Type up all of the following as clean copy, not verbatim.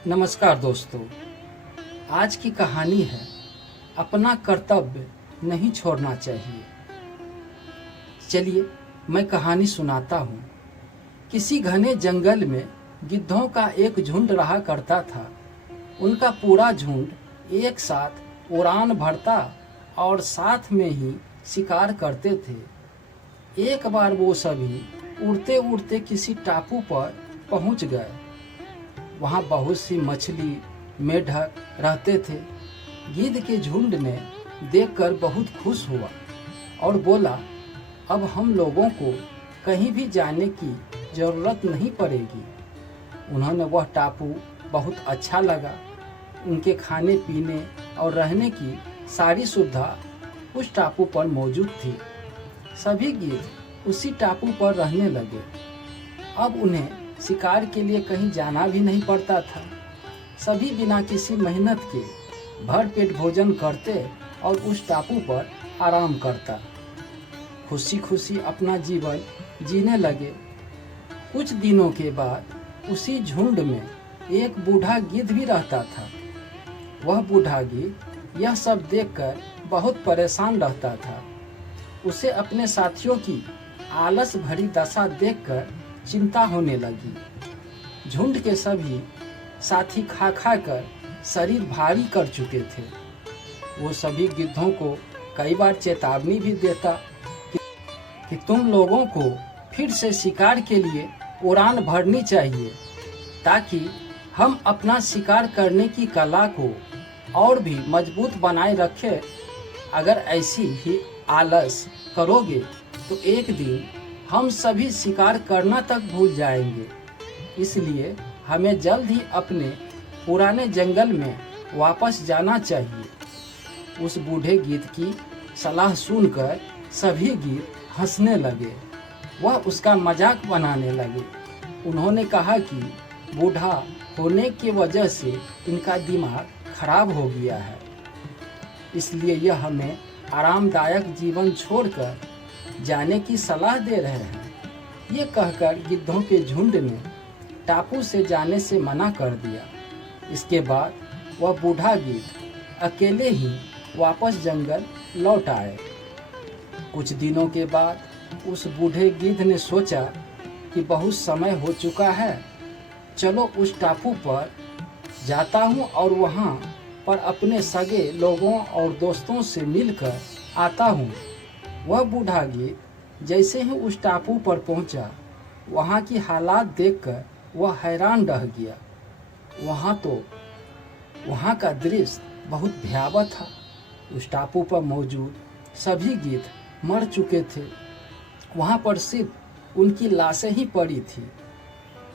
नमस्कार दोस्तों, आज की कहानी है अपना कर्तव्य नहीं छोड़ना चाहिए। चलिए मैं कहानी सुनाता हूँ। किसी घने जंगल में गिद्धों का एक झुंड रहा करता था। उनका पूरा झुंड एक साथ उड़ान भरता और साथ में ही शिकार करते थे। एक बार वो सभी उड़ते उड़ते किसी टापू पर पहुँच गए। वहाँ बहुत सी मछली, मेढक रहते थे। गिद्ध के झुंड ने देखकर बहुत खुश हुआ और बोला, अब हम लोगों को कहीं भी जाने की जरूरत नहीं पड़ेगी। उन्होंने वह टापू बहुत अच्छा लगा। उनके खाने पीने और रहने की सारी सुविधा उस टापू पर मौजूद थी। सभी गिद्ध उसी टापू पर रहने लगे। अब उन्हें शिकार के लिए कहीं जाना भी नहीं पड़ता था। सभी बिना किसी मेहनत के भरपेट भोजन करते और उस टापू पर आराम करता। खुशी खुशी अपना जीवन जीने लगे। कुछ दिनों के बाद उसी झुंड में एक बूढ़ा गिद्ध भी रहता था। वह बूढ़ा गिद्ध यह सब देखकर बहुत परेशान रहता था। उसे अपने साथियों की आलस भरी दशा देखकर चिंता होने लगी। झुंड के सभी साथी खा खा कर शरीर भारी कर चुके थे। वो सभी गिद्धों को कई बार चेतावनी भी देता कि तुम लोगों को फिर से शिकार के लिए उड़ान भरनी चाहिए, ताकि हम अपना शिकार करने की कला को और भी मजबूत बनाए रखें। अगर ऐसी ही आलस करोगे तो एक दिन हम सभी शिकार करना तक भूल जाएंगे। इसलिए हमें जल्द ही अपने पुराने जंगल में वापस जाना चाहिए। उस बूढ़े गिद्ध की सलाह सुनकर सभी गिद्ध हंसने लगे। वह उसका मजाक बनाने लगे। उन्होंने कहा कि बूढ़ा होने की वजह से इनका दिमाग खराब हो गया है, इसलिए यह हमें आरामदायक जीवन छोड़कर जाने की सलाह दे रहे हैं। ये कहकर गिद्धों के झुंड ने टापू से जाने से मना कर दिया। इसके बाद वह बूढ़ा गिद्ध अकेले ही वापस जंगल लौट आए। कुछ दिनों के बाद उस बूढ़े गिद्ध ने सोचा कि बहुत समय हो चुका है, चलो उस टापू पर जाता हूँ और वहाँ पर अपने सगे लोगों और दोस्तों से मिलकर आता हूँ। वह बूढ़ा गिद्ध जैसे ही उस टापू पर पहुंचा, वहां की हालात देखकर वह हैरान रह गया। वहां का दृश्य बहुत भयावह था। उस टापू पर मौजूद सभी गिद्ध मर चुके थे। वहां पर सिर्फ उनकी लाशें ही पड़ी थी।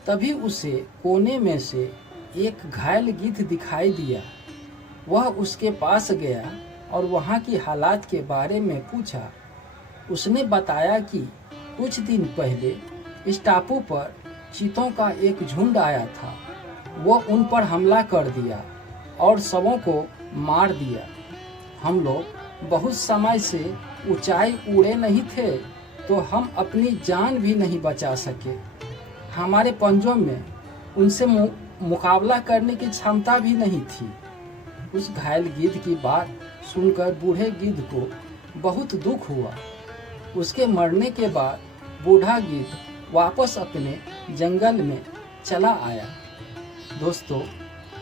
तभी उसे कोने में से एक घायल गिद्ध दिखाई दिया। वह उसके पास गया और वहां की हालात के बारे में पूछा। उसने बताया कि कुछ दिन पहले इस टापू पर चीतों का एक झुंड आया था। वो उन पर हमला कर दिया और सबों को मार दिया। हम लोग बहुत समय से ऊंचाई उड़े नहीं थे, तो हम अपनी जान भी नहीं बचा सके। हमारे पंजों में उनसे मुकाबला करने की क्षमता भी नहीं थी। उस घायल गिद्ध की बात सुनकर बूढ़े गिद्ध को बहुत दुख हुआ। उसके मरने के बाद बूढ़ा गिद्ध वापस अपने जंगल में चला आया। दोस्तों,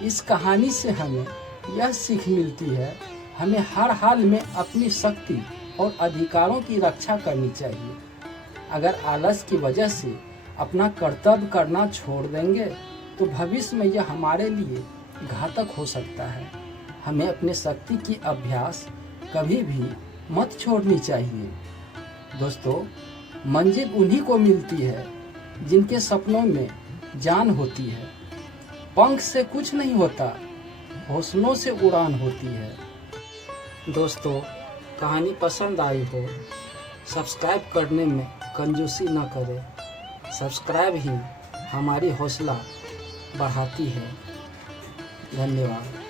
इस कहानी से हमें यह सीख मिलती है, हमें हर हाल में अपनी शक्ति और अधिकारों की रक्षा करनी चाहिए। अगर आलस की वजह से अपना कर्तव्य करना छोड़ देंगे तो भविष्य में यह हमारे लिए घातक हो सकता है। हमें अपने शक्ति की अभ्यास कभी भी मत छोड़नी चाहिए। दोस्तों, मंजिल उन्हीं को मिलती है जिनके सपनों में जान होती है। पंख से कुछ नहीं होता, हौसलों से उड़ान होती है। दोस्तों, कहानी पसंद आई हो, सब्सक्राइब करने में कंजूसी न करें। सब्सक्राइब ही हमारी हौसला बढ़ाती है। धन्यवाद।